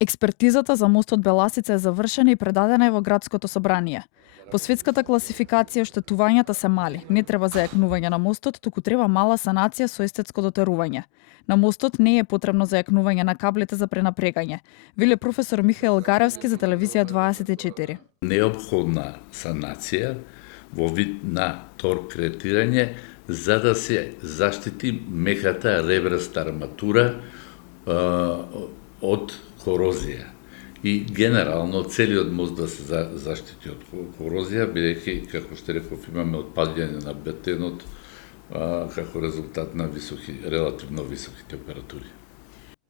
Експертизата за мостот Беласица е завршена и предадена е во градското собрание. По светската класификација оштетувањата се мали. Не треба зајакнување на мостот, туку треба мала санација со естетско дотерување. На мостот не е потребно зајакнување на каблите за пренапрегање, вели професор Михаил Гаревски за телевизија 24. Неопходна санација во вид на торкретирање за да се заштити меката ребраста арматура од корозија. И генерално целиот мост да се заштити од корозија, бидејќи, како што реков, имаме отпаѓање на бетонот како резултат на релативно високи температури.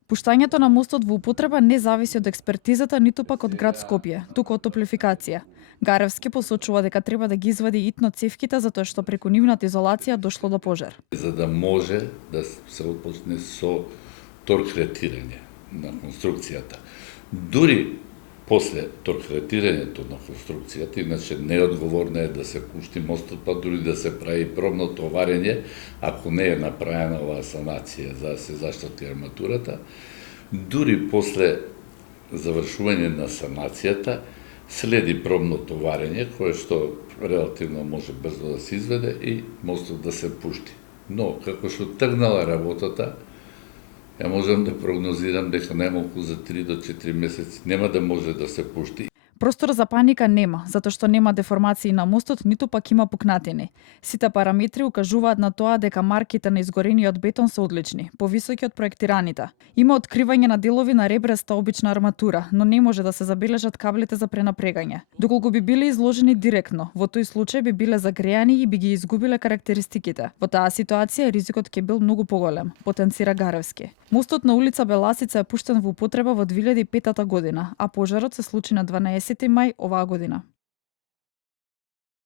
Пуштањето на мостот во употреба не зависи од експертизата, ниту пак од град Скопје, туку од топлификација. Гаревски посочува дека треба да ги извади итно цевките затоа што преку нивната изолација дошло до пожар. За да може да се отпочне со торкретирање на конструкцијата. Дури после торкретирањето на конструкцијата, иначе неодговорно е да се пушти мостот, па дури да се прави пробно товарење, ако не е направена оваа санација за да се заштити арматурата, дури после завршување на санацијата, следи пробно товарење, кое што релативно може брзо да се изведе и мостот да се пушти. Но, како што тргнала работата, ја можам да прогнозирам дека најмалку за 3 до 4 месеци нема да може да се пушти. Простор за паника нема, затоа што нема деформации на мостот, ниту пак има пукнатини. Сите параметри укажуваат на тоа дека марките на изгорениот бетон се одлични, повисоки од проектираните. Има откривање на делови на ребреста обична арматура, но не може да се забележат каблите за пренапрегање. Доколку би биле изложени директно, во тој случај би биле загреани и би ги изгубиле карактеристиките. Во таа ситуација ризикот ќе бил многу поголем, потенцира Гаревски. Мостот на улица Беласица е пуштен во употреба во 2005 година, а пожарот се случи на 12 мај оваа година.